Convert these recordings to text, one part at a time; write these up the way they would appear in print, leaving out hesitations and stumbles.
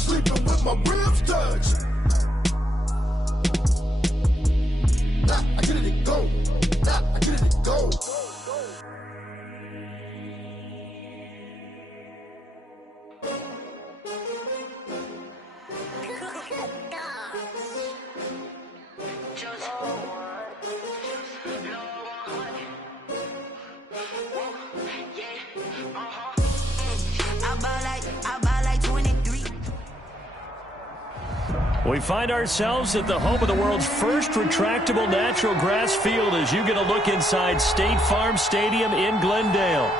sleeping with my ribs touched. Nah, I get it and go. Nah, I get it and go. We find ourselves at the home of the world's first retractable natural grass field as you get a look inside State Farm Stadium in Glendale.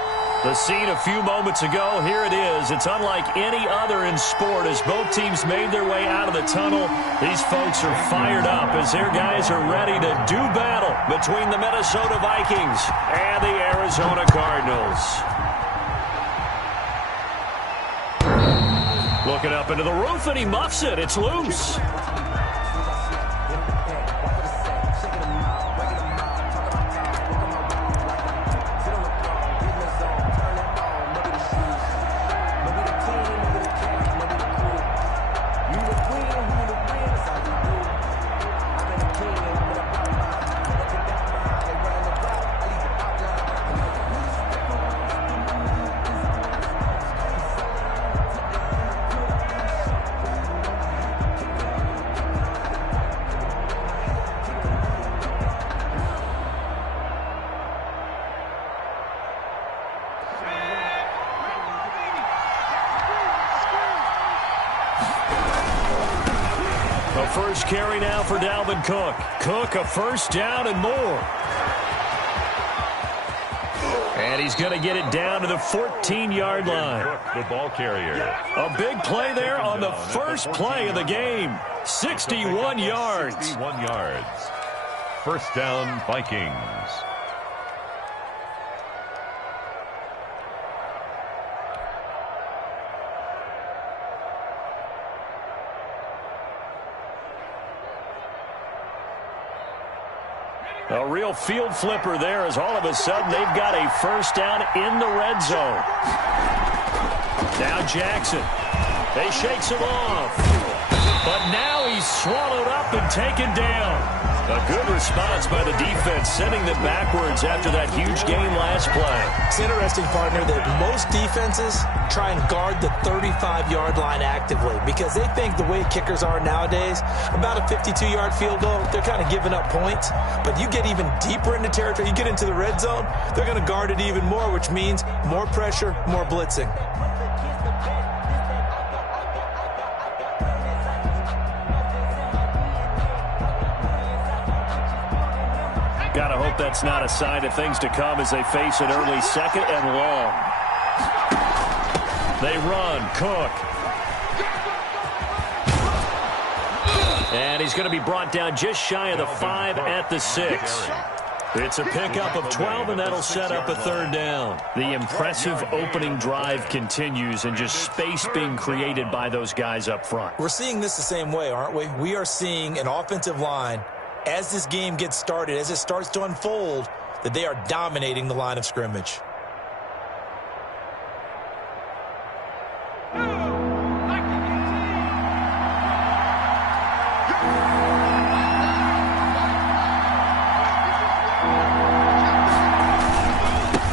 The scene a few moments ago, here it is. It's unlike any other in sport as both teams made their way out of the tunnel. These folks are fired up as their guys are ready to do battle between the Minnesota Vikings and the Arizona Cardinals. Looking up into the roof, and he muffs it. It's loose. First carry now for Dalvin Cook. Cook a first down and more. And he's going to get it down to the 14-yard line. Cook, the ball carrier. A big play there on the first play of the game. 61 yards. 61 yards. First down, Vikings. A real field flipper there as all of a sudden they've got a first down in the red zone. Now Jackson. They shakes him off. But now he's swallowed up and taken down. A good response by the defense, sending them backwards after that huge game last play. It's interesting, partner, that most defenses try and guard the 35-yard line actively because they think the way kickers are nowadays, about a 52-yard field goal, they're kind of giving up points. But you get even deeper into territory, you get into the red zone, they're going to guard it even more, which means more pressure, more blitzing. Gotta hope that's not a sign of things to come as they face an early second and long. They run. Cook. And he's going to be brought down just shy of the 5 at the 6. It's a pickup of 12, and that'll set up a third down. The impressive opening drive continues, and just space being created by those guys up front. We're seeing this the same way, aren't we? We are seeing an offensive line, as this game gets started, as it starts to unfold, that they are dominating the line of scrimmage.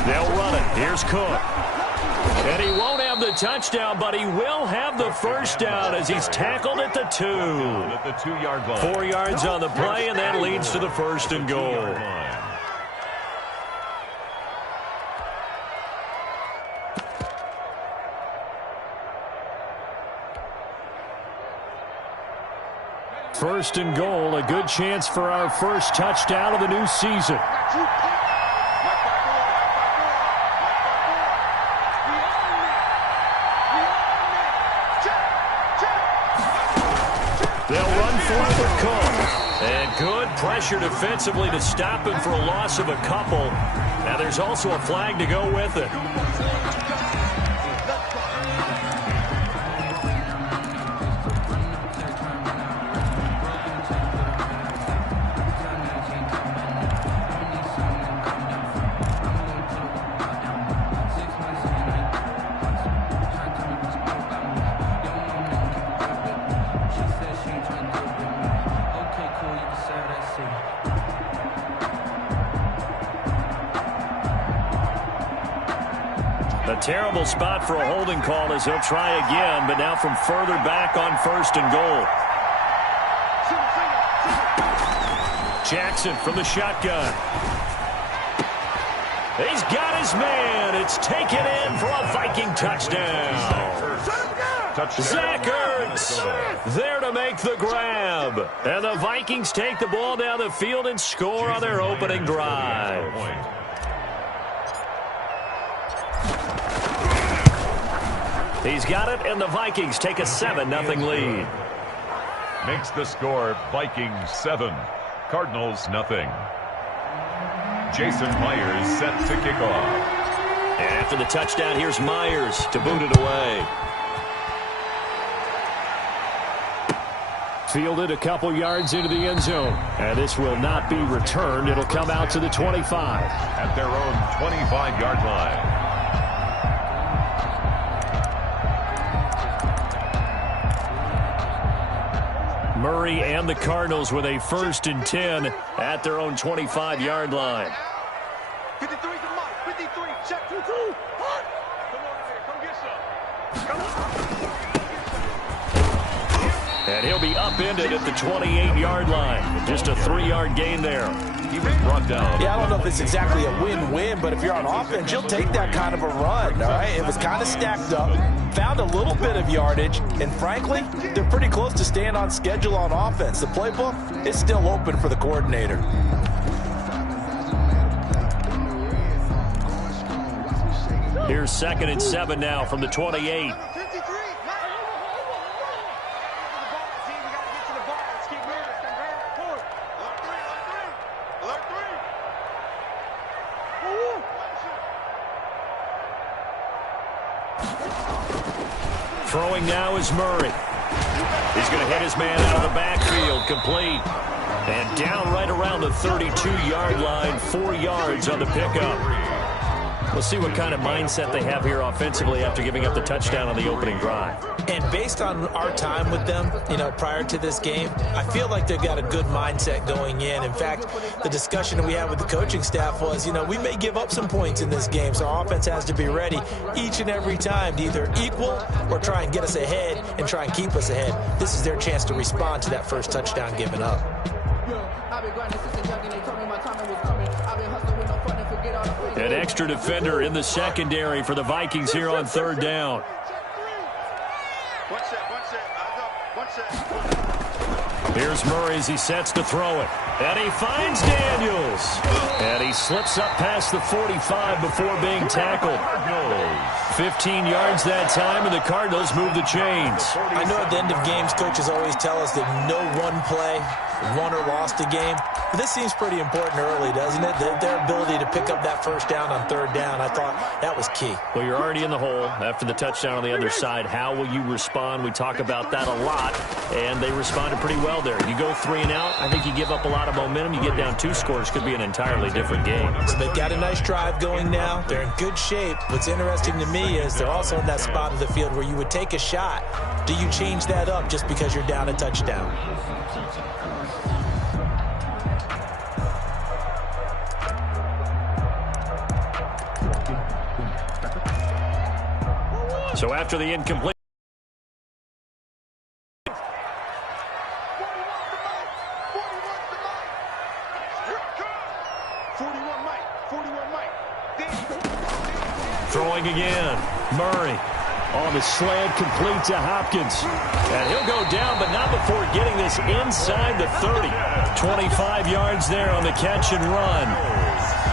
They'll run it. Here's Cook. And he won't have the touchdown, but he will have the first down as he's tackled at the 2. At the 2-yard line. 4 yards on the play, and that leads to the first and goal. First and goal, a good chance for our first touchdown of the new season. They'll run for it with Cook. And good pressure defensively to stop him for a loss of a couple. Now there's also a flag to go with it. terrible spot for a holding call as he'll try again, but now from further back on 1st and goal. Jackson from the shotgun. He's got his man. It's taken in for a Viking touchdown. Zach Ertz there to make the grab. And the Vikings take the ball down the field and score on their opening drive. He's got it, and the Vikings take a 7-0 lead. Makes the score Vikings 7, Cardinals nothing. Jason Myers set to kick off. And after the touchdown, here's Myers to boot it away. Fielded a couple yards into the end zone. And this will not be returned. It'll come out to the 25. At their own 25-yard line. Murray and the Cardinals with a 1st and 10 at their own 25-yard line. 53, come on, 53, check 2-2. Come on here, come get some. Come on. And he'll be upended at the 28-yard line. Just a 3-yard gain there. He was brought down. Yeah, I don't know if it's exactly a win-win, but if you're on offense, you'll take that kind of a run, all right? It was kind of stacked up, found a little bit of yardage, and frankly, they're pretty close to staying on schedule on offense. The playbook is still open for the coordinator. Here's 2nd and 7 now from the 28. Throwing now is Murray. He's going to hit his man out of the backfield, complete. And down right around the 32-yard line, 4 yards on the pickup. We'll see what kind of mindset they have here offensively after giving up the touchdown on the opening drive. And based on our time with them, prior to this game, I feel like they've got a good mindset going in. In fact, the discussion that we had with the coaching staff was, we may give up some points in this game, so our offense has to be ready each and every time to either equal or try and get us ahead and try and keep us ahead. This is their chance to respond to that first touchdown given up. An extra defender in the secondary for the Vikings here on 3rd down. Here's Murray as he sets to throw it. And he finds Daniels. And he slips up past the 45 before being tackled. 15 yards that time, and the Cardinals move the chains. I know at the end of games, coaches always tell us that no one play won or lost a game. But this seems pretty important early, doesn't it? Their ability to pick up that first down on 3rd down, I thought that was key. Well, you're already in the hole after the touchdown on the other side. How will you respond? We talk about that a lot, and they responded pretty well there. You go 3 and out, I think you give up a lot of momentum. You get down 2 scores, could be an entirely different game. So they've got a nice drive going now. They're in good shape. What's interesting to me is they're also in that spot of the field where you would take a shot. Do you change that up just because you're down a touchdown? So after the incomplete. Throwing again. Murray on the slant, complete to Hopkins. And he'll go down, but not before getting this inside the 30. 25 yards there on the catch and run.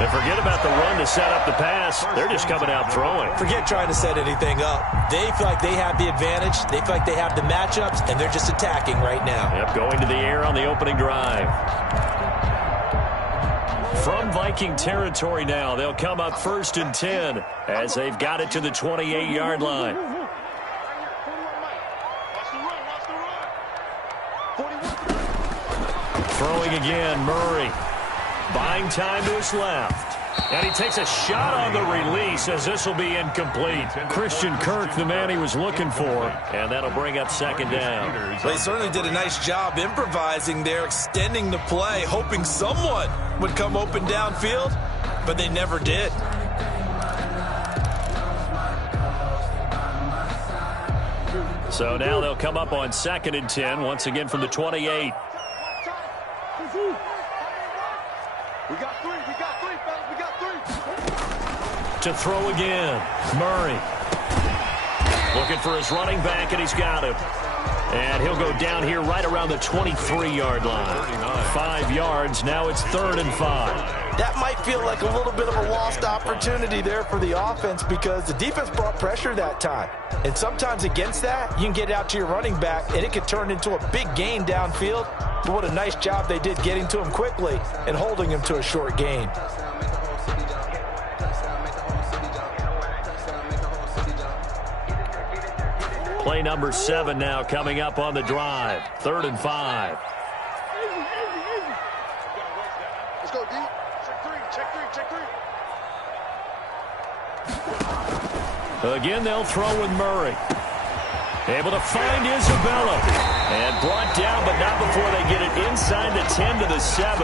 And forget about the run to set up the pass. They're just coming out throwing. Forget trying to set anything up. They feel like they have the advantage. They feel like they have the matchups, and they're just attacking right now. Yep, going to the air on the opening drive. From Viking territory now, they'll come up 1st and 10 as they've got it to the 28-yard line. Throwing again, Murray. Buying time to his left. And he takes a shot on the release as this will be incomplete. Christian Kirk, the man he was looking for. And that'll bring up 2nd down. Well, they certainly did a nice job improvising there, extending the play, hoping someone would come open downfield, but they never did. So now they'll come up on 2nd and 10, once again from the 28. We got three, fellas, we got three. To throw again, Murray. Looking for his running back, and he's got him. And he'll go down here right around the 23-yard line. 5 yards, now it's 3rd and 5. That might feel like a little bit of a lost opportunity there for the offense because the defense brought pressure that time. And sometimes against that, you can get out to your running back, and it could turn into a big gain downfield. But what a nice job they did getting to him quickly and holding him to a short gain. Play number 7 now coming up on the drive. 3rd and 5. Let's go, D. Check three. Again, they'll throw with Murray. Able to find Isabella. And brought down, but not before they get it inside the 10 to the 7.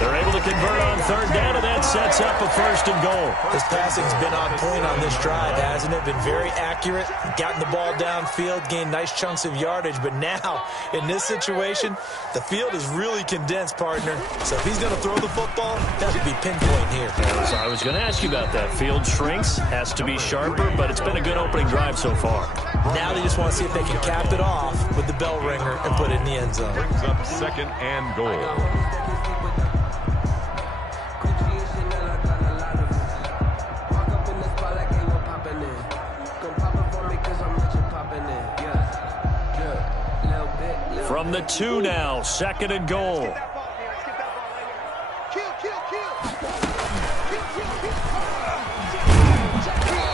They're able to convert on 3rd down, and that sets up a 1st and goal. This passing's been on point on this drive, hasn't it? Been very accurate, gotten the ball downfield, gained nice chunks of yardage. But now, in this situation, the field is really condensed, partner. So if he's going to throw the football, that would be pinpoint here. So I was going to ask you about that. Field shrinks, has to be sharper, but it's been a good opening drive so far. Now they just want to see if they can cap it off with the bell ringer and put it in the end zone. Brings up 2nd and goal. From the 2 now, 2nd and goal.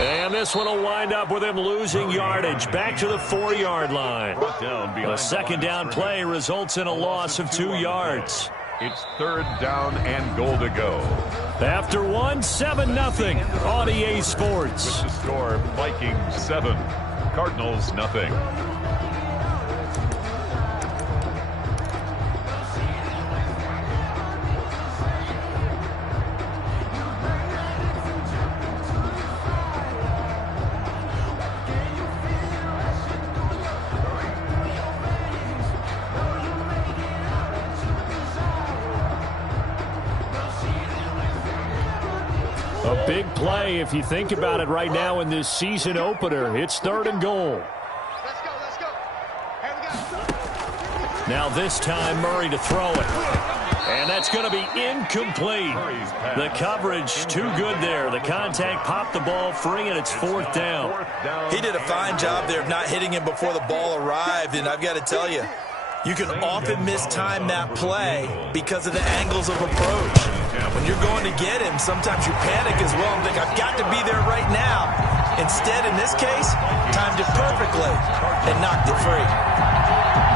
And this one will wind up with him losing yardage back to the 4-yard line. A 2nd down play results in a loss of 2 yards. It's 3rd down and goal to go. After 1, 7-0 on EA Sports. With the score, Vikings 7, Cardinals nothing. A big play if you think about it right now in this season opener. It's 3rd and goal. Let's go. Here we go. Now this time Murray to throw it. And that's going to be incomplete. The coverage too good there. The contact popped the ball free, and it's 4th down. He did a fine job there of not hitting him before the ball arrived, and I've got to tell you, you can often mistime that play because of the angles of approach. When you're going to get him, sometimes you panic as well and think, I've got to be there right now. Instead, in this case, timed it perfectly and knocked it free.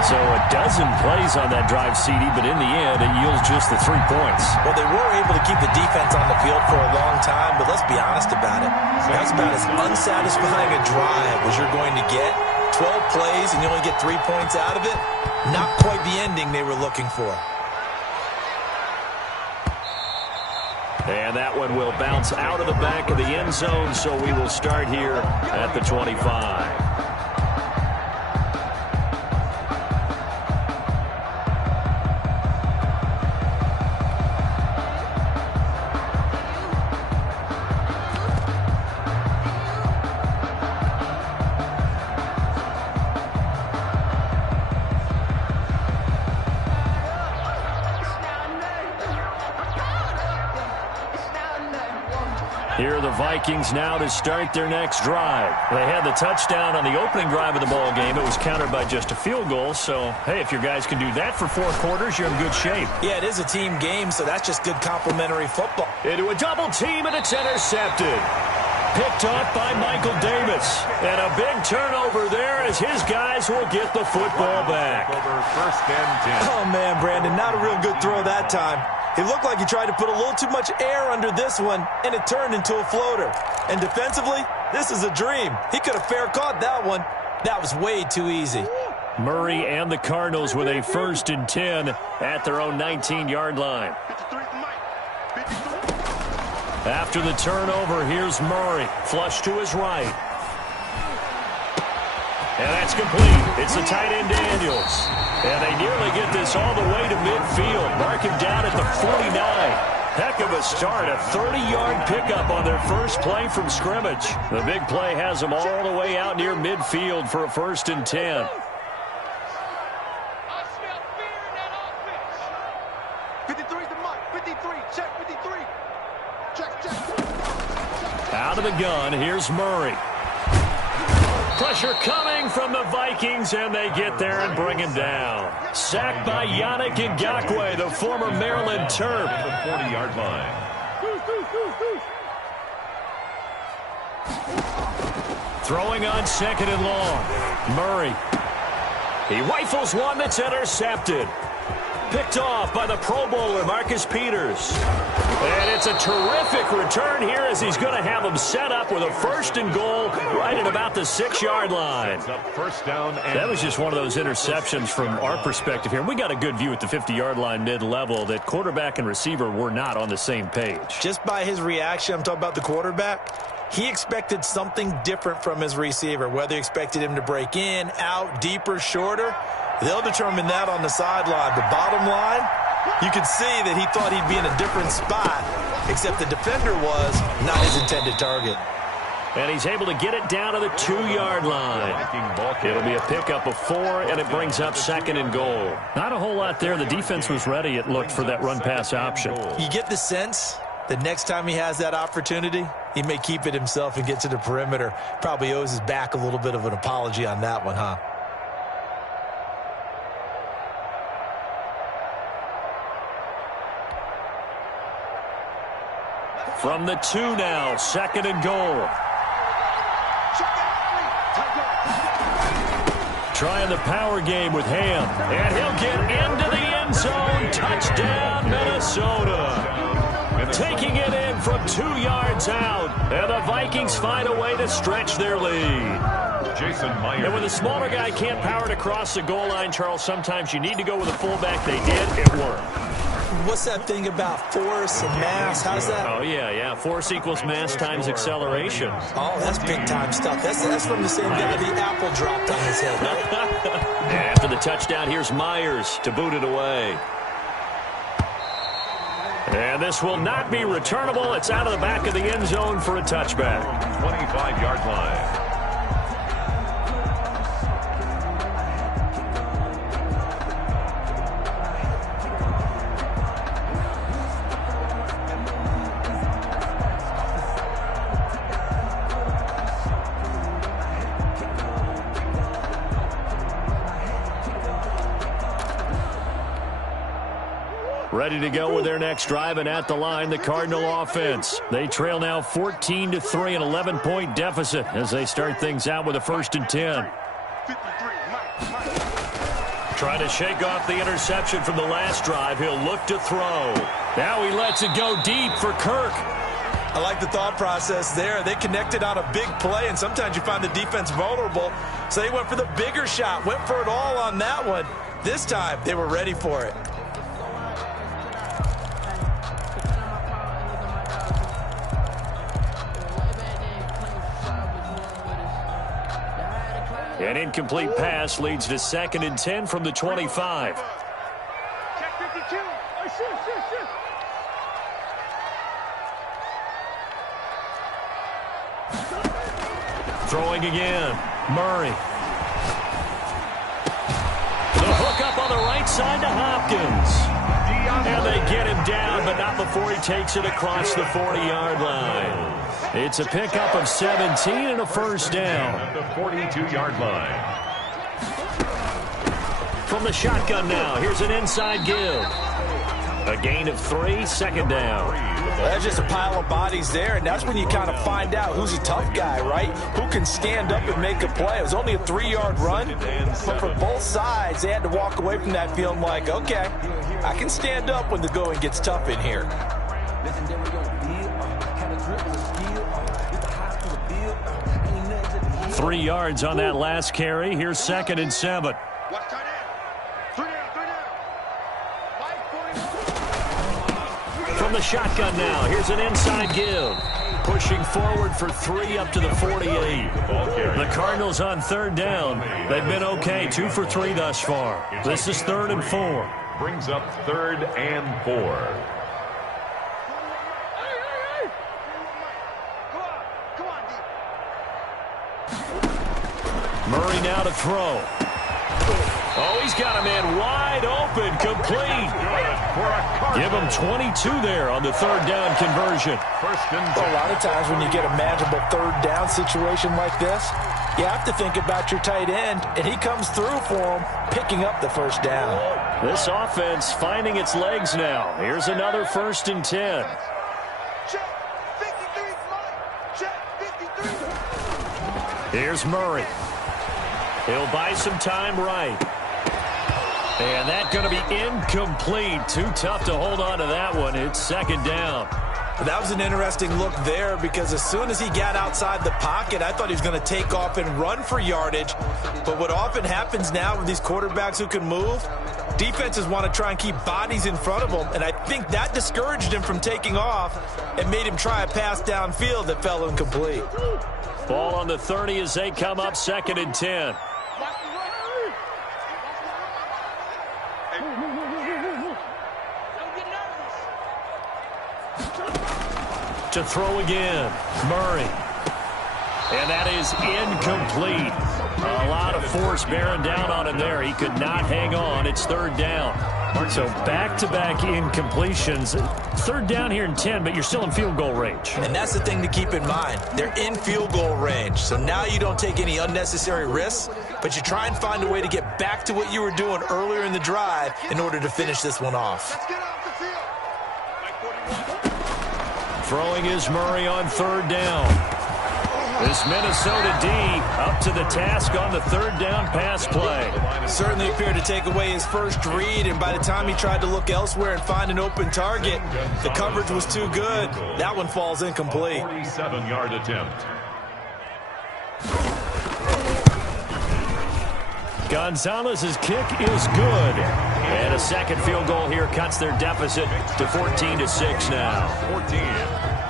So a dozen plays on that drive, CD, but in the end, it yields just the 3 points. Well, they were able to keep the defense on the field for a long time, but let's be honest about it. That's about as unsatisfying a drive as you're going to get. 12 plays and you only get 3 points out of it. Not quite the ending they were looking for. And that one will bounce out of the back of the end zone, so we will start here at the 25. Here are the Vikings now to start their next drive. They had the touchdown on the opening drive of the ball game. It was countered by just a field goal. So, hey, if your guys can do that for 4 quarters, you're in good shape. Yeah, it is a team game, so that's just good complementary football. Into a double team, and it's intercepted. Picked off by Michael Davis. And a big turnover there as his guys will get the football back. Over 1st and 10. Oh, man, Brandon, not a real good throw that time. It looked like he tried to put a little too much air under this one, and it turned into a floater. And defensively, this is a dream. He could have fair caught that one. That was way too easy. Murray and the Cardinals with a 1st and 10 at their own 19-yard line. 53 at the mic. 53. After the turnover, here's Murray. Flush to his right. And that's complete. It's the tight end Daniels. And they nearly get this all the way to midfield. Mark him down at the 49. Heck of a start. A 30-yard pickup on their first play from scrimmage. The big play has them all the way out near midfield for a 1st and 10. Out of the gun, here's Murray. Pressure coming from the Vikings, and they get there and bring him down. Sacked by Yannick Ngakoue, the former Maryland Terp. At the 40-yard line. Throwing on 2nd and long. Murray. He rifles one that's intercepted. Picked off by the Pro Bowler, Marcus Peters. And it's a terrific return here as he's going to have him set up with a 1st and goal right at about the 6-yard line. First down. And that was just one of those interceptions from our perspective here. We got a good view at the 50-yard line mid-level that quarterback and receiver were not on the same page. Just by his reaction, I'm talking about the quarterback, he expected something different from his receiver, whether he expected him to break in, out, deeper, shorter. They'll determine that on the sideline. The bottom line, you could see that he thought he'd be in a different spot, except the defender was not his intended target. And he's able to get it down to the 2-yard line. It'll be a pickup of 4, and it brings up 2nd and goal. Not a whole lot there. The defense was ready, it looked, for that run-pass option. You get the sense that next time he has that opportunity, he may keep it himself and get to the perimeter. Probably owes his back a little bit of an apology on that one, huh? From the 2 now, 2nd and goal. Trying the power game with Ham. And he'll get into the end zone. Touchdown, Minnesota. Taking it in from 2 yards out. And the Vikings find a way to stretch their lead. Jason Myers. And when the smaller guy can't power it across the goal line, Charles, sometimes you need to go with a fullback. They did. It worked. What's that thing about force and mass? How's that? Oh, yeah. Force equals mass times acceleration. Oh, that's big-time stuff. That's from the same guy the apple dropped on his head, right? After the touchdown, here's Myers to boot it away. And this will not be returnable. It's out of the back of the end zone for a touchback. 25-yard line. Ready to go with their next drive, and at the line, the Cardinal offense. They trail now 14-3, an 11-point deficit as they start things out with a 1st and 10. Trying to shake off the interception from the last drive. He'll look to throw. Now he lets it go deep for Kirk. I like the thought process there. They connected on a big play, and sometimes you find the defense vulnerable. So they went for the bigger shot, went for it all on that one. This time, they were ready for it. An incomplete pass leads to 2nd and 10 from the 25. Check 52. Oh, shoot. Throwing again. Murray. The hook up on the right side to Hopkins. And they get him down, but not before he takes it across the 40-yard line. It's a pickup of 17 and a 1st down. At the 42-yard line. From the shotgun now, here's an inside give. A gain of 3, 2nd down. That's just a pile of bodies there, and that's when you kind of find out who's a tough guy, right? Who can stand up and make a play. It was only a 3-yard run, but for both sides, they had to walk away from that feeling like, okay, I can stand up when the going gets tough in here. 3 yards on that last carry. Here's 2nd and 7. Watch tight end. 3 down. from the shotgun now. Here's an inside give. Pushing forward for 3 up to the 48. The Cardinals on 3rd down. They've been okay, 2 for 3 thus far. This is 3rd and 4. Brings up 3rd and 4. Murray now to throw. Oh, he's got a man wide open, complete. Give him 22 there on the 3rd down conversion. A lot of times when you get a manageable 3rd down situation like this, you have to think about your tight end, and he comes through for him, picking up the 1st down. This offense finding its legs now. Here's another 1st and 10. Here's Murray. He'll buy some time right. And that's going to be incomplete. Too tough to hold on to that one. It's 2nd down. That was an interesting look there because as soon as he got outside the pocket, I thought he was going to take off and run for yardage. But what often happens now with these quarterbacks who can move, defenses want to try and keep bodies in front of them, and I think that discouraged him from taking off and made him try a pass downfield that fell incomplete. Ball on the 30 as they come up 2nd and 10. To throw again, Murray. And that is incomplete. A lot of force bearing down on him there. He could not hang on. It's 3rd down. So back-to-back incompletions. 3rd down here in 10, but you're still in field goal range. And that's the thing to keep in mind. They're in field goal range. So now you don't take any unnecessary risks, but you try and find a way to get back to what you were doing earlier in the drive in order to finish this one off. Let's get off the field. Throwing is Murray on 3rd down. This Minnesota D up to the task on the 3rd down pass play. Certainly appeared to take away his first read, and by the time he tried to look elsewhere and find an open target, the coverage was too good. That one falls incomplete. 47-yard attempt. Gonzalez's kick is good. And a 2nd field goal here cuts their deficit to 14-6 now. 14.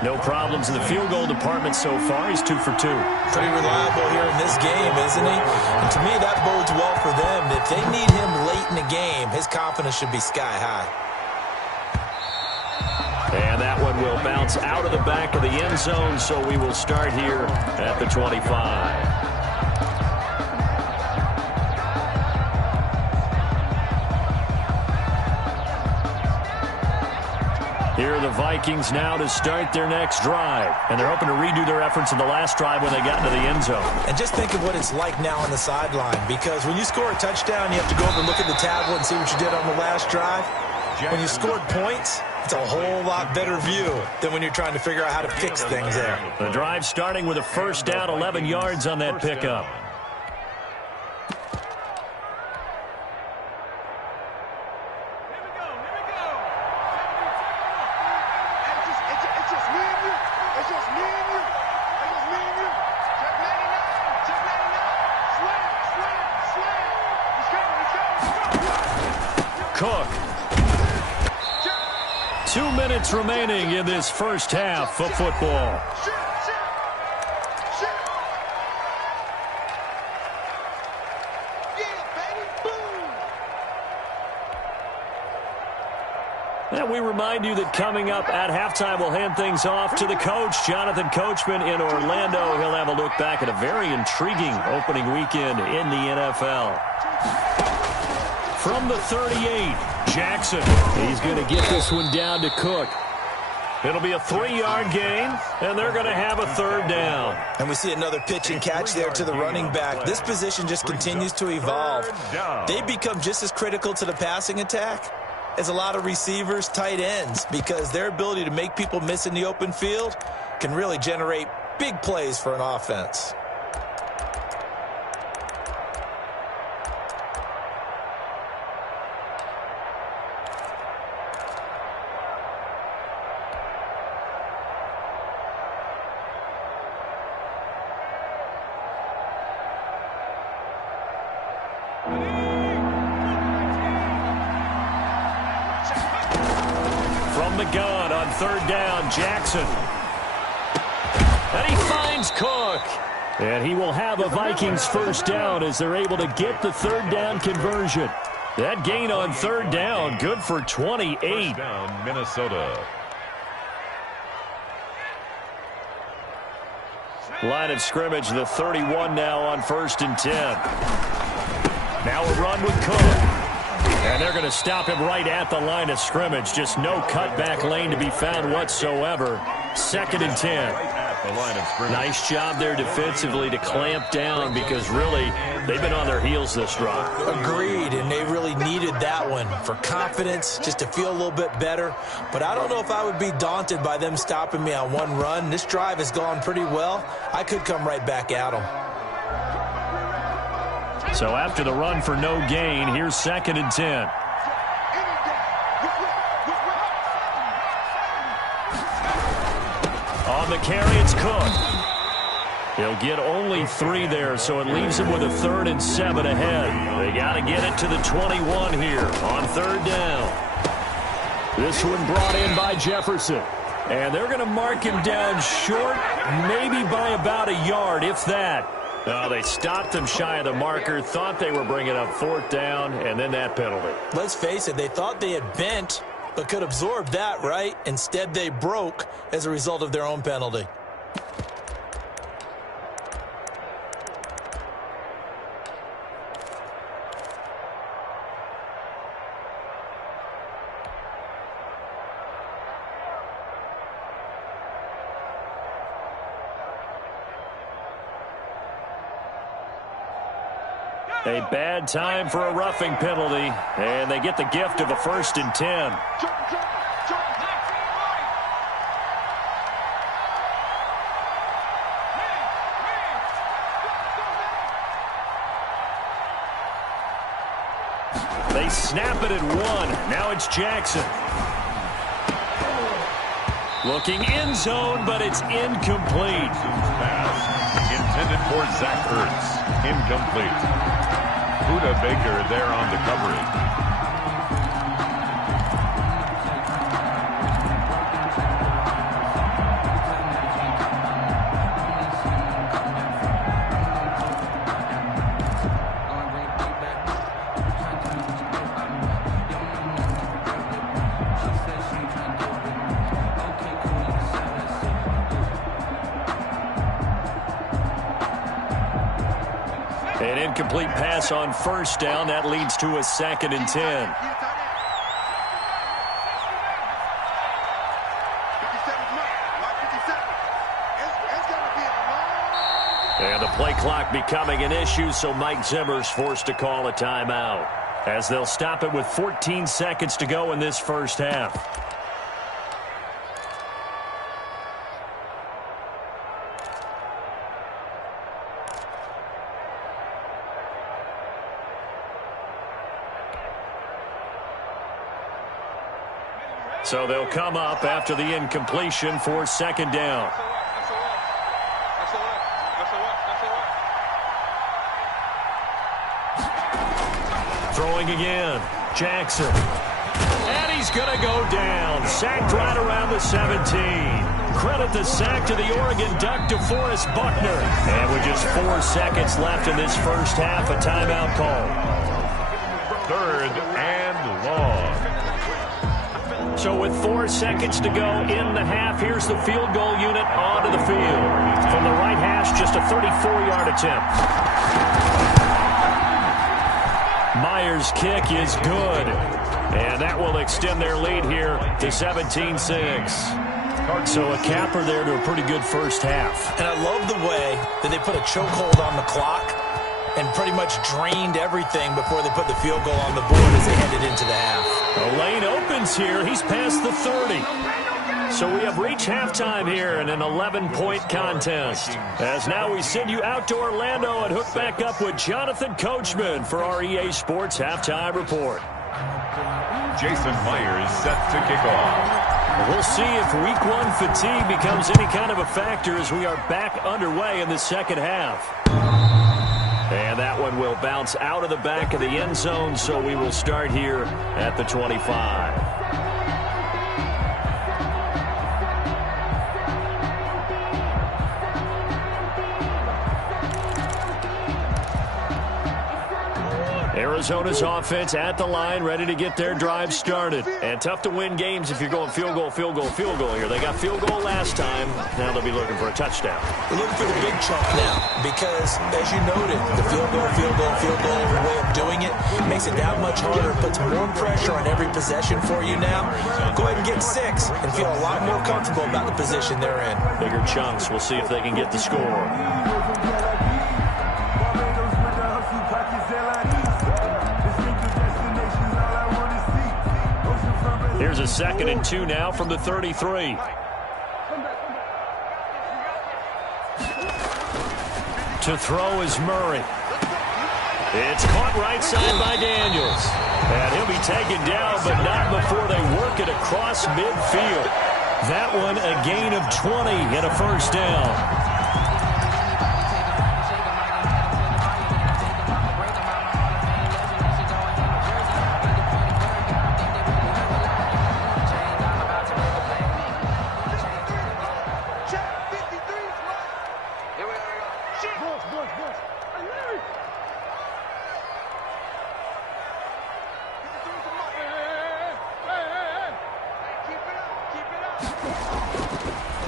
No problems in the field goal department so far. He's 2 for 2. Pretty reliable here in this game, isn't he? And to me, that bodes well for them. If they need him late in the game, his confidence should be sky high. And that one will bounce out of the back of the end zone, so we will start here at the 25. Here are the Vikings now to start their next drive. And they're hoping to redo their efforts in the last drive when they got into the end zone. And just think of what it's like now on the sideline, because when you score a touchdown, you have to go over and look at the tablet and see what you did on the last drive. When you scored points, it's a whole lot better view than when you're trying to figure out how to fix things there. The drive starting with a 1st down, 11 yards on that pickup. Cook. 2 minutes remaining in this first half of football. And we remind you that coming up at halftime, we'll hand things off to the coach, Jonathan Coachman in Orlando. He'll have a look back at a very intriguing opening weekend in the NFL. From the 38, Jackson. He's going to get this one down to Cook. It'll be a 3-yard gain, and they're going to have a 3rd down. And we see another pitch and catch there to the running back. This position just continues to evolve. They become just as critical to the passing attack as a lot of receivers, tight ends, because their ability to make people miss in the open field can really generate big plays for an offense. the from the gun on third down. Jackson. And he finds Cook. And he will have a Vikings first down as they're able to get the third down conversion. That gain on third down, good for 28. First down, Minnesota. Line of scrimmage, the 31 now on 1st and 10. Now a run with Cook. And they're going to stop him right at the line of scrimmage. Just no cutback lane to be found whatsoever. 2nd and 10. Right at the line of scrimmage. Nice job there defensively to clamp down because really they've been on their heels this drive. Agreed, and they really needed that one for confidence, just to feel a little bit better. But I don't know if I would be daunted by them stopping me on one run. This drive has gone pretty well. I could come right back at them. So after the run for no gain, here's 2nd and 10. On the carry, it's Cook. He'll get only 3 there, so it leaves him with a 3rd and 7 ahead. They got to get it to the 21 here on 3rd down. This one brought in by Jefferson. And they're going to mark him down short, maybe by about a yard, if that. They stopped him shy of the marker, thought they were bringing up 4th down, and then that penalty. Let's face it, they thought they had bent, but could absorb that, right? Instead, they broke as a result of their own penalty. A bad time for a roughing penalty, and they get the gift of a 1st and 10. They snap it at 1. Now it's Jackson. Looking end zone, but it's incomplete. Pass intended for Zach Ertz. Incomplete. Buda Baker there on the coverage. An incomplete pass on 1st down. That leads to a 2nd and 10. And the play clock becoming an issue, so Mike Zimmer's forced to call a timeout as they'll stop it with 14 seconds to go in this first half. So they'll come up after the incompletion for 2nd down. Throwing again. Jackson. And he's going to go down. Sacked right around the 17. Credit the sack to the Oregon Duck, DeForest Buckner. And with just 4 seconds left in this first half, a timeout call. 3rd and long. So with 4 seconds to go in the half, here's the field goal unit onto the field. From the right hash, just a 34-yard attempt. Myers' kick is good. And that will extend their lead here to 17-6. So a capper there to a pretty good first half. And I love the way that they put a chokehold on the clock and pretty much drained everything before they put the field goal on the board as they headed into the half. The lane opens here. He's past the 30. So we have reached halftime here in an 11-point contest. As now we send you out to Orlando and hook back up with Jonathan Coachman for our EA Sports Halftime Report. Jason Myers set to kick off. We'll see if Week 1 fatigue becomes any kind of a factor as we are back underway in the second half. And that one will bounce out of the back of the end zone, so we will start here at the 25. Arizona's offense at the line, ready to get their drive started. And tough to win games if you're going field goal, field goal, field goal here. They got field goal last time. Now they'll be looking for a touchdown. They're looking for the big chunk now because, as you noted, the field goal way of doing it makes it that much harder. It puts more pressure on every possession for you now. Go ahead and get 6 and feel a lot more comfortable about the position they're in. Bigger chunks. We'll see if they can get the score. Here's a 2nd and 2 now from the 33. To throw is Murray. It's caught right side by Daniels. And he'll be taken down, but not before they work it across midfield. That one a gain of 20 and a first down.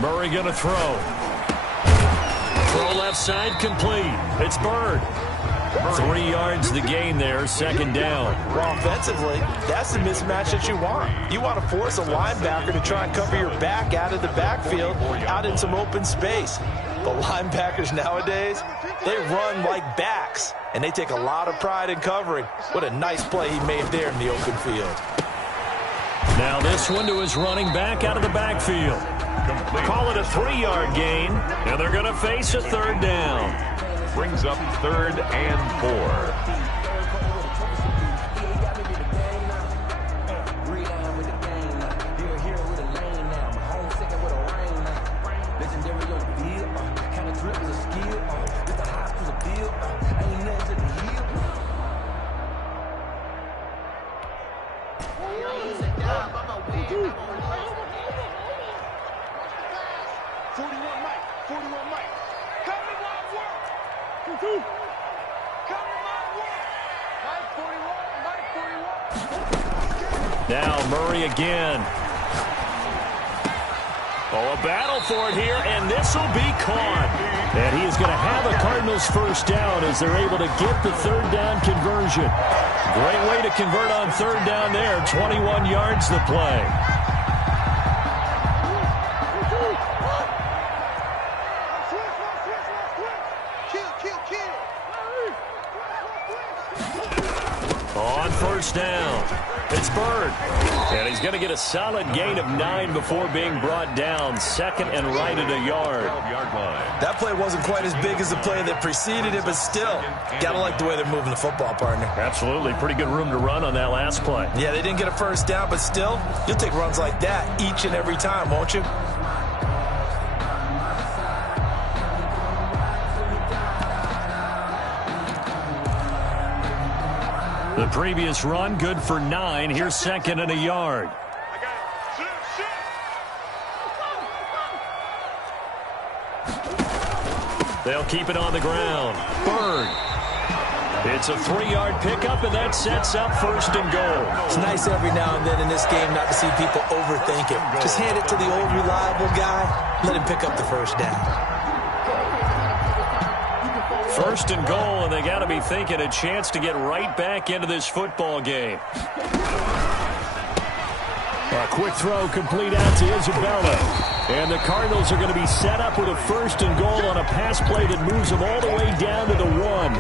Murray going to throw. Throw left side complete. It's Bird. 3 yards the gain there, 2nd down. Well, offensively, that's the mismatch that you want. You want to force a linebacker to try and cover your back out of the backfield, out in some open space. The linebackers nowadays, they run like backs, and they take a lot of pride in covering. What a nice play he made there in the open field. Now this one to his running back out of the backfield. Call it a 3-yard gain, and they're going to face a 3rd down. Brings up 3rd and 4. Now Murray again. Oh, a battle for it here, and this will be caught. And he is going to have a Cardinals first down as they're able to get the 3rd down conversion. Great way to convert on 3rd down there. 21 yards the play. On 1st down, it's Bird. And he's going to get a solid gain of 9 before being brought down. 2nd and right at a yard. That play wasn't quite as big as the play that preceded it, but still, got to like the way they're moving the football, partner. Absolutely. Pretty good room to run on that last play. Yeah, they didn't get a first down, but still, you'll take runs like that each and every time, won't you? The previous run, good for 9. Here's 2nd and a yard. They'll keep it on the ground. Bird. It's a 3-yard pickup, and that sets up 1st and goal. It's nice every now and then in this game not to see people overthink it. Just hand it to the old reliable guy. Let him pick up the first down. 1st and goal, and they got to be thinking a chance to get right back into this football game. A quick throw complete out to Isabella. And the Cardinals are going to be set up with a 1st and goal on a pass play that moves them all the way down to the 1.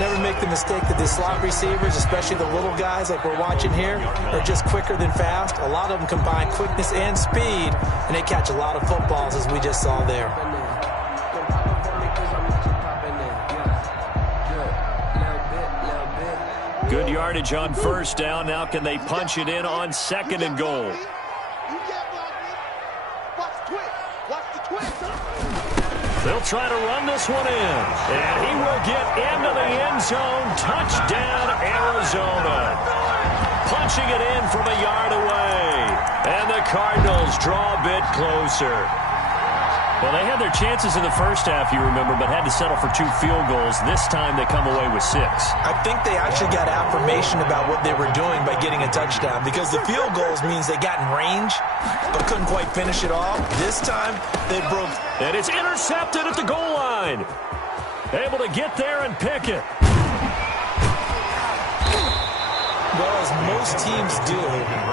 Never make the mistake that the slot receivers, especially the little guys like we're watching here, are just quicker than fast. A lot of them combine quickness and speed, and they catch a lot of footballs, as we just saw there. Good yardage on 1st down. Now can they punch it in on 2nd and goal? They'll try to run this one in. And he will get into the end zone. Touchdown, Arizona. Punching it in from a yard away. And the Cardinals draw a bit closer. Well, they had their chances in the first half, you remember, but had to settle for 2 field goals. This time they come away with 6. I think they actually got affirmation about what they were doing by getting a touchdown, because the field goals means they got in range but couldn't quite finish it off. This time they broke. And it's intercepted at the goal line. Able to get there and pick it. Well, as most teams do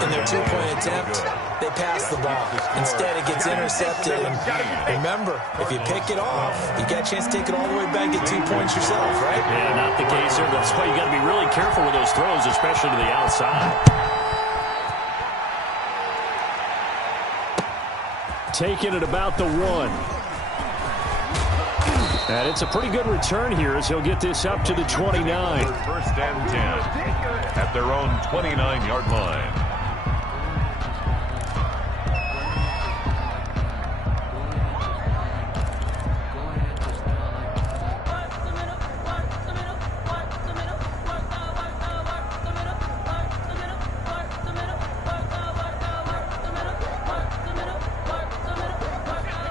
in their 2-point attempt, they pass the ball. Instead, it gets intercepted. And remember, if you pick it off, you got a chance to take it all the way back, get 2 points yourself, right? Yeah, not the case here. That's why you got to be really careful with those throws, especially to the outside. Taking it about the 1. And it's a pretty good return here as he'll get this up to the 29. First and 10 at their own 29-yard line.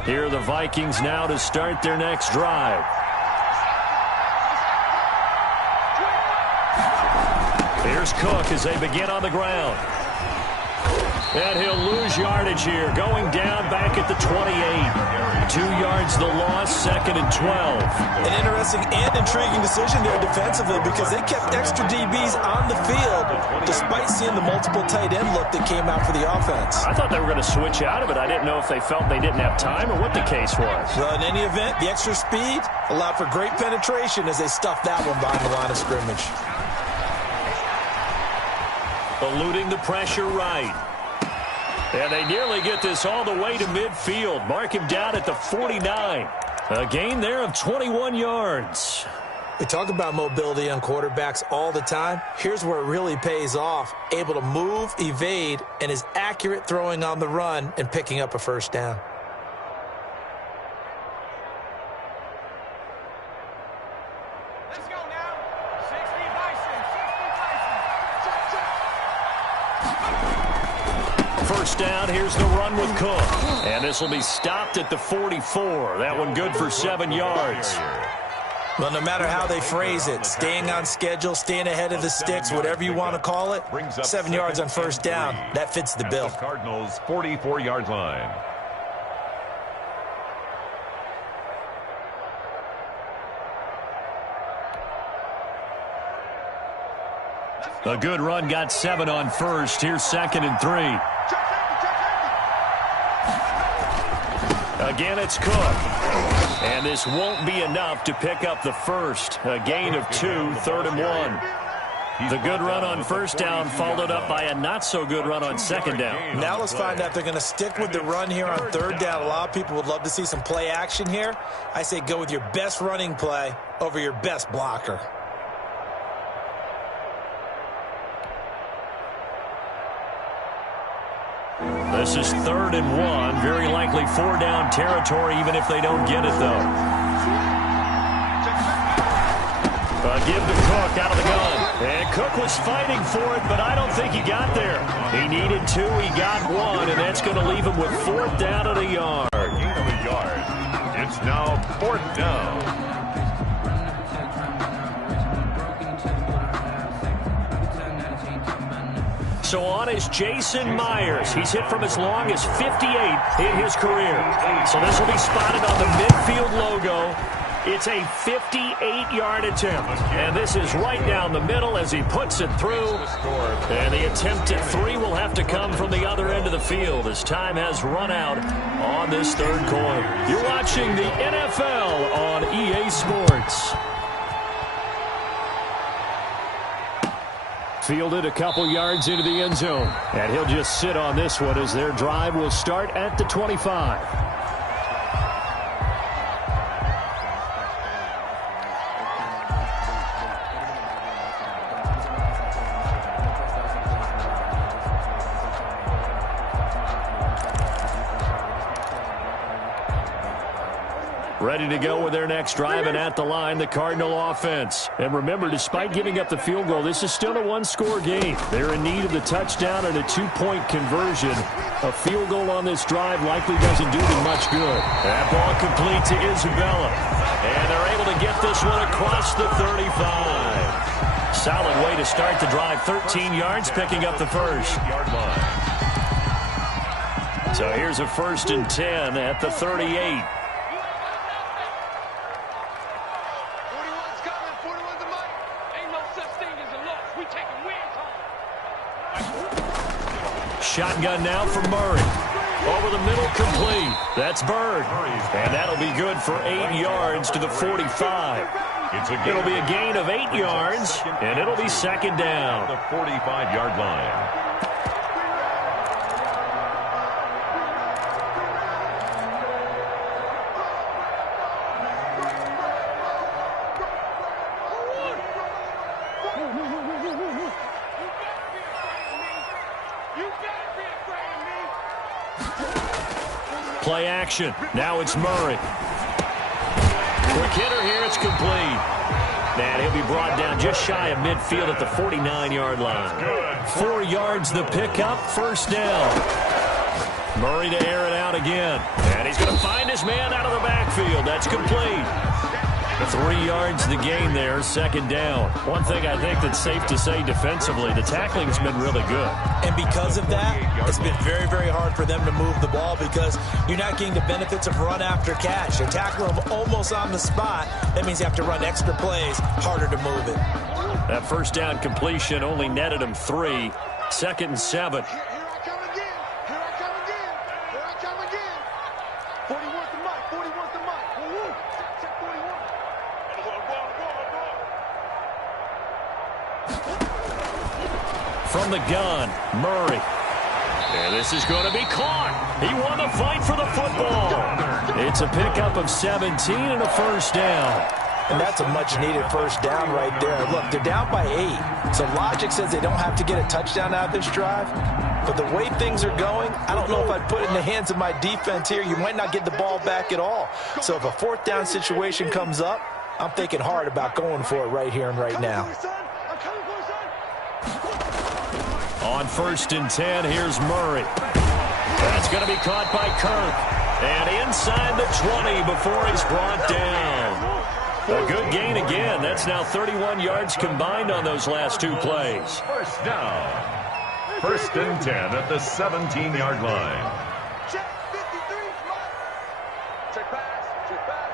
Here are the Vikings now to start their next drive. Here's Cook as they begin on the ground. And he'll lose yardage here, going down back at the 28. 2 yards the loss, 2nd and 12. An interesting and intriguing decision there defensively, because they kept extra DBs on the field despite seeing the multiple tight end look that came out for the offense. I thought they were going to switch out of it. I didn't know if they felt they didn't have time or what the case was. Well, in any event, the extra speed allowed for great penetration as they stuffed that one behind the line of scrimmage. Eluding the pressure right. And they nearly get this all the way to midfield. Mark him down at the 49. A gain there of 21 yards. We talk about mobility on quarterbacks all the time. Here's where it really pays off. Able to move, evade, and is accurate throwing on the run and picking up a first down. Let's go now. 60 Bison. 60 Bison. First down, here's the run with Cook. And this will be stopped at the 44. That one good for 7 yards. Well, no matter how they phrase it, staying on schedule, staying ahead of the sticks, whatever you want to call it, 7 yards on first down, that fits the bill. The Cardinals' 44-yard line. A good run got 7 on first. Here's 2nd and 3. Again, it's Cook. And this won't be enough to pick up the first. A gain of 2, 3rd and 1. The good run on first down followed up by a not-so-good run on 2nd down. Now let's find out if they're going to stick with the run here on 3rd down. A lot of people would love to see some play action here. I say go with your best running play over your best blocker. This is 3rd and 1. Very likely 4-down territory, even if they don't get it, though. Give to Cook out of the gun. And Cook was fighting for it, but I don't think he got there. He needed 2. He got 1, and that's going to leave him with 4th down at a yard. Gain of a yard. It's now 4th down. So on is Jason Myers. He's hit from as long as 58 in his career. So this will be spotted on the midfield logo. It's a 58-yard attempt. And this is right down the middle as he puts it through. And the attempt at 3 will have to come from the other end of the field as time has run out on this 3rd quarter. You're watching the NFL on EA Sports. Fielded a couple yards into the end zone. And he'll just sit on this one as their drive will start at the 25. Ready to go with their next drive, and at the line, the Cardinal offense. And remember, despite giving up the field goal, this is still a one-score game. They're in need of the touchdown and a two-point conversion. A field goal on this drive likely doesn't do them much good. That ball complete to Isabella. And they're able to get this one across the 35. Solid way to start the drive. 13 yards, picking up the first. So here's a 1st and 10 at the 38. Shotgun now for Murray. Over the middle, complete. That's Bird. And that'll be good for 8 yards to the 45. It'll be a gain of 8 yards, and it'll be 2nd down. The 45-yard line. Play action. Now it's Murray. Quick hitter here. It's complete. And he'll be brought down just shy of midfield at the 49-yard line. 4 yards the pickup. 1st down. Murray to air it out again. And he's going to find his man out of the backfield. That's complete. 3 yards the gain there. 2nd down. One thing I think that's safe to say defensively, the tackling's been really good. And because of that, it's been very, very hard for them to move the ball because you're not getting the benefits of run after catch. You tackle them almost on the spot. That means you have to run extra plays, harder to move it. That 1st down completion only netted him 3. 2nd and 7. Here I come again. Here I come again. Here I come again. 41's the mic. 41's the mic. Woo-woo. Check 41. From the gun, Murray. And this is going to be caught. He won the fight for the football. It's a pickup of 17 and a 1st down. And that's a much-needed 1st down right there. Look, they're down by 8. So logic says they don't have to get a touchdown out of this drive. But the way things are going, I don't know if I'd put it in the hands of my defense here. You might not get the ball back at all. So if a 4th down situation comes up, I'm thinking hard about going for it right here and right now. On 1st and 10, here's Murray. That's going to be caught by Kirk. And inside the 20 before he's brought down. A good gain again. That's now 31 yards combined on those last 2 plays. 1st down. 1st and 10 at the 17-yard line. Check 53. Check pass. Check pass.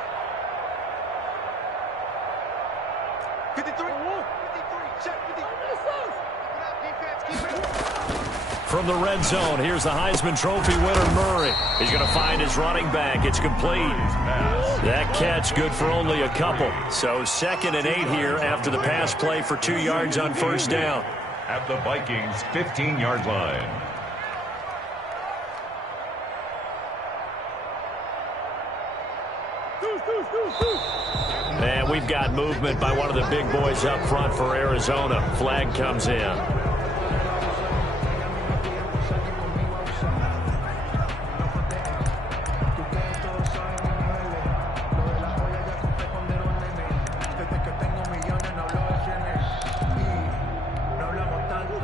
53. 53. Check 53. From the red zone, here's the Heisman Trophy winner, Murray. He's going to find his running back. It's complete. That catch good for only a couple. So 2nd and 8 here after the pass play for 2 yards on 1st down. At the Vikings' 15-yard line. And we've got movement by one of the big boys up front for Arizona. Flag comes in.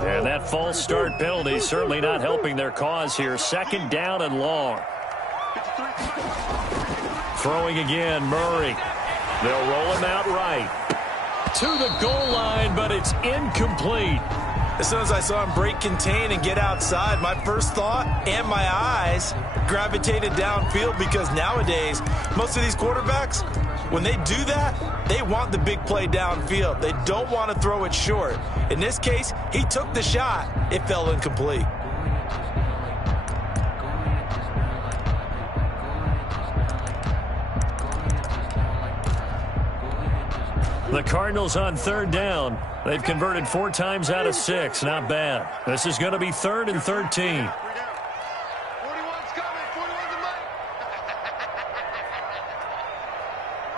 And that false start penalty certainly not helping their cause here. 2nd down and long. Throwing again, Murray. They'll roll him out right. To the goal line, but it's incomplete. As soon as I saw him break contain and get outside, my first thought and my eyes gravitated downfield because nowadays, most of these quarterbacks, when they do that, they want the big play downfield. They don't want to throw it short. In this case, he took the shot. It fell incomplete. The Cardinals on 3rd down. They've converted 4 times out of 6. Not bad. This is going to be 3rd and 13. 41's coming. 41's the mic.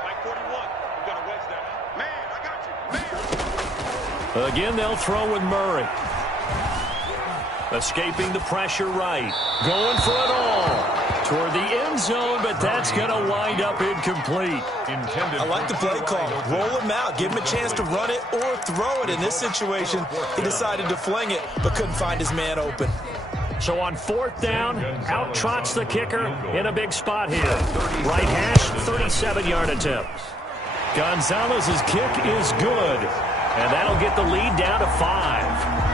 Mike 41. We got to wedge that. Man, I got you. Man. Again, they'll throw with Murray. Escaping the pressure right. Going for it all. toward the end zone, but that's going to wind up incomplete. Intended. I like the play call. Roll him out. Give him a chance to run it or throw it. In this situation, he decided to fling it, but couldn't find his man open. So on 4th down, out trots the kicker in a big spot here. Right hash, 37-yard attempt. Gonzalez's kick is good, and that'll get the lead down to 5.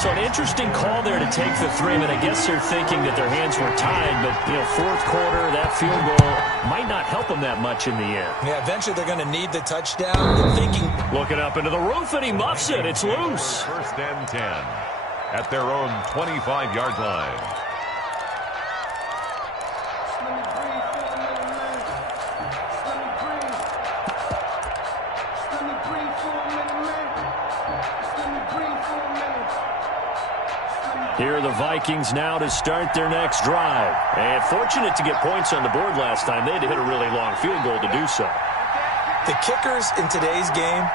So an interesting call there to take the 3. I mean, I guess they're thinking that their hands were tied, but, you know, 4th quarter, that field goal might not help them that much in the end. Yeah, eventually they're going to need the touchdown. They're thinking. Looking up into the roof, and he muffs it. It's loose. 1st and 10 at their own 25-yard line. Here are the Vikings now to start their next drive. And fortunate to get points on the board last time. They had to hit a really long field goal to do so. The kickers in today's game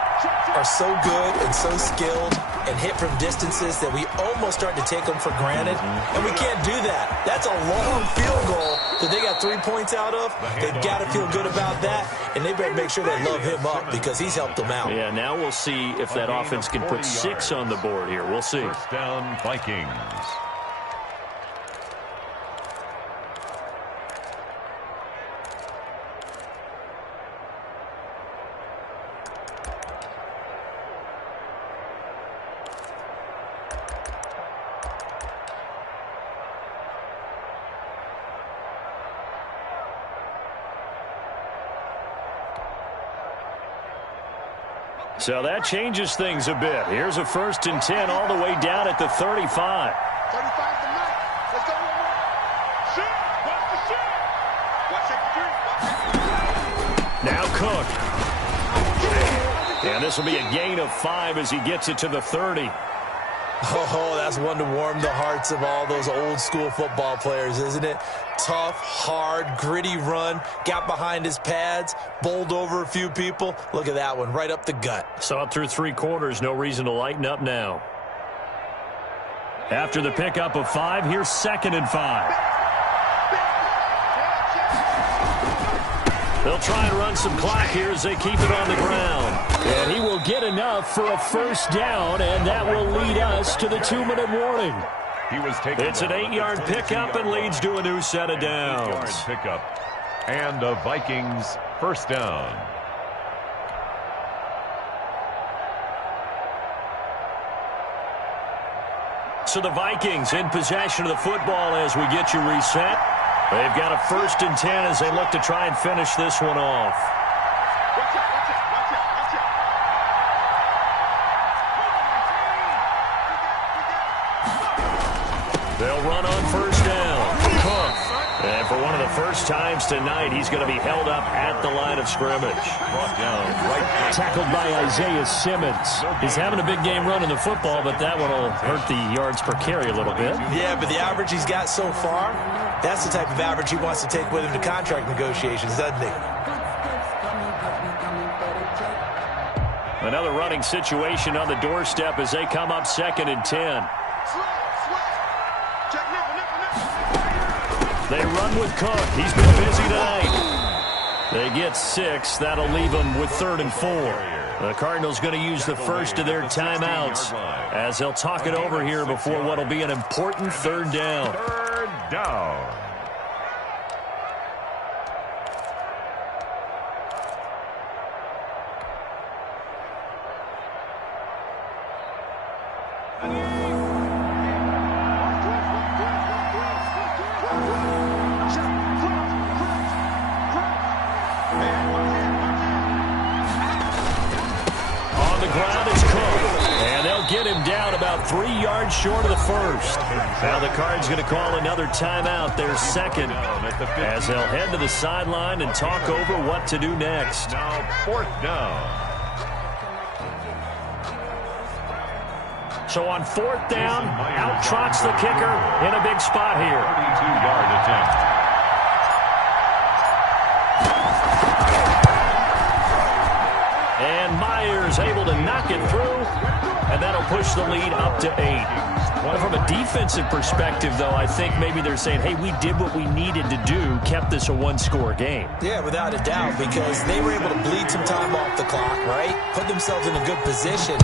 are so good and so skilled and hit from distances that we almost start to take them for granted. And we can't do that. That's a long field goal that they got 3 points out of. They've got to feel good about that, and they better make sure they love him up because he's helped them out. Yeah, now we'll see if that offense can put 6 on the board here. We'll see. 1st down, Vikings. So that changes things a bit. Here's a 1st and 10 all the way down at the 35. 35 to Mike. Let's go one more. Shoot. Watch the shoot. Watch it. Now Cook. And this will be a gain of 5 as he gets it to the 30. Oh, that's one to warm the hearts of all those old-school football players, isn't it? Tough, hard, gritty run, got behind his pads, bowled over a few people. Look at that one, right up the gut. Saw it through 3 quarters, no reason to lighten up now. After the pickup of 5, here's 2nd and 5. They'll try and run some clock here as they keep it on the ground. And he will get enough for a 1st down, and that will lead us to the 2-minute warning. It's an 8-yard pickup and leads to a new set of downs. 8-yard pickup. And the Vikings 1st down. So the Vikings in possession of the football as we get you reset. They've got a 1st and 10 as they look to try and finish this one off. They'll run on 1st down. Cook. And for one of the first times tonight, he's going to be held up at the line of scrimmage. Brought down right. Tackled by Isaiah Simmons. He's having a big game running the football, but that one will hurt the yards per carry a little bit. Yeah, but the average he's got so far, that's the type of average he wants to take with him to contract negotiations, doesn't he? Another running situation on the doorstep as they come up 2nd and 10. They run with Cook. He's been busy tonight. They get 6. That'll leave them with 3rd and 4. The Cardinals going to use the first of their timeouts as they'll talk it over here before what will be an important 3rd down. 3rd down. Get him down about 3 yards short of the 1st. Now the Cards going to call another timeout, their 2nd, as they'll head to the sideline and talk over what to do next. Now 4th down. So on 4th down, out trots the kicker in a big spot here. 32-yard attempt. And Myers able to knock it through. And that'll push the lead up to 8. From a defensive perspective, though, I think maybe they're saying, hey, we did what we needed to do, kept this a one-score game. Yeah, without a doubt, because they were able to bleed some time off the clock, right? Put themselves in a good position,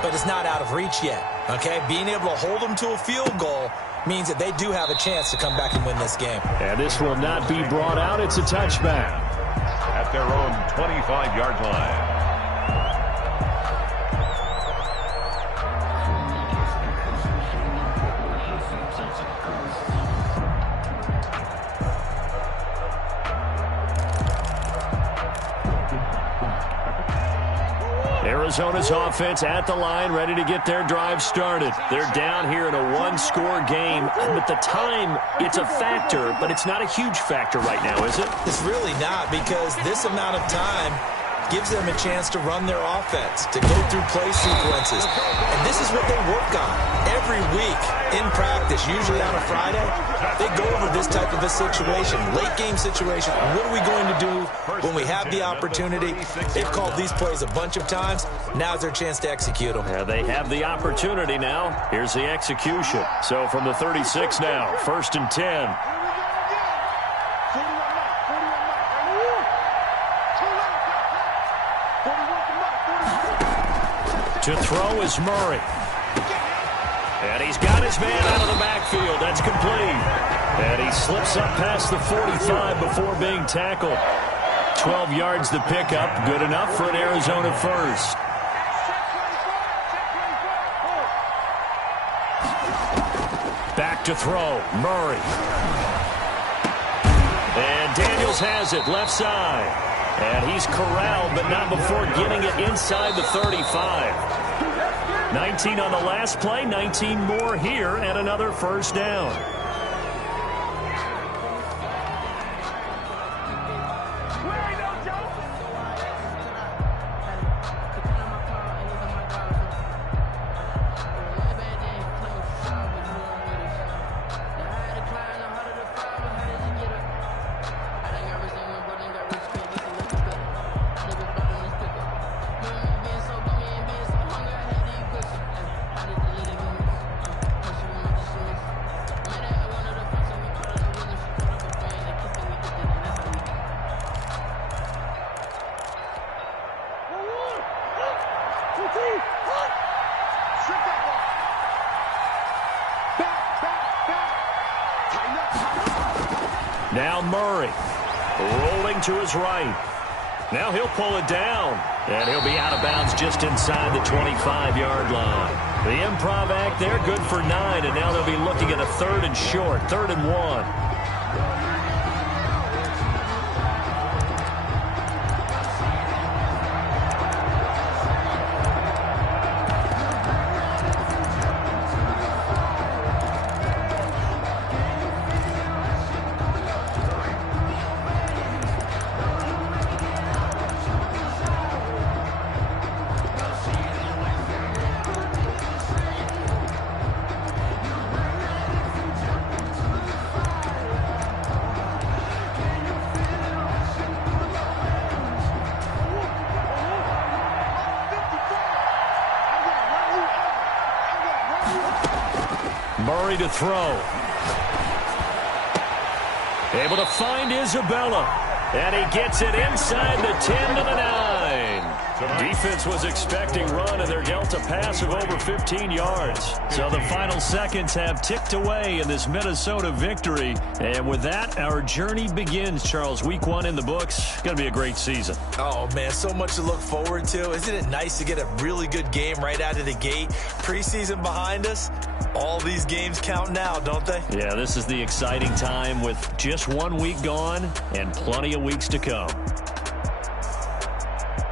but it's not out of reach yet, okay? Being able to hold them to a field goal means that they do have a chance to come back and win this game. And this will not be brought out. It's a touchback. At their own 25-yard line. Arizona's offense at the line, ready to get their drive started. They're down here in a one-score game. But the time, it's a factor, but it's not a huge factor right now, is it? It's really not, because this amount of time gives them a chance to run their offense, to go through play sequences. And this is what they work on every week in practice, usually on a Friday. They go over this type of a situation, late game situation. What are we going to do when we have the opportunity? They've called these plays a bunch of times. Now's their chance to execute them. Yeah, they have the opportunity now. Here's the execution. So from the 36 now, 1st and 10. To throw is Murray. And he's got his man out of the backfield. That's complete. And he slips up past the 45 before being tackled. 12 yards the pickup. Good enough for an Arizona first. Back to throw. Murray. And Daniels has it left side. And he's corralled, but not before getting it inside the 35. 19 on the last play, 19 more here, and another first down. Now Murray, rolling to his right. Now he'll pull it down, and he'll be out of bounds just inside the 25-yard line. The improv act there, good for 9, and now they'll be looking at a 3rd and short, 3rd and 1. Murray to throw. Able to find Isabella. And he gets it inside the 10 to the 9. Defense was expecting run, and they're dealt a pass of over 15 yards. So the final seconds have ticked away in this Minnesota victory. And with that, our journey begins, Charles. Week 1 in the books. Going to be a great season. Oh, man, so much to look forward to. Isn't it nice to get a really good game right out of the gate? Preseason behind us. All these games count now, don't they? Yeah, this is the exciting time with just 1 week gone and plenty of weeks to come.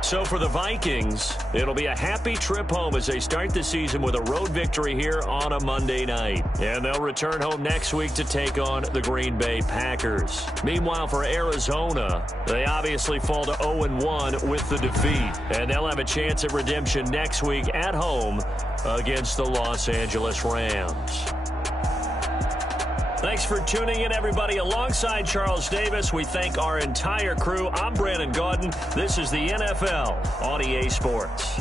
So for the Vikings, it'll be a happy trip home as they start the season with a road victory here on a Monday night. And they'll return home next week to take on the Green Bay Packers. Meanwhile, for Arizona, they obviously fall to 0-1 with the defeat. And they'll have a chance at redemption next week at home against the Los Angeles Rams. Thanks for tuning in, everybody. Alongside Charles Davis, we thank our entire crew. I'm Brandon Gaudin. This is the NFL on EA Sports.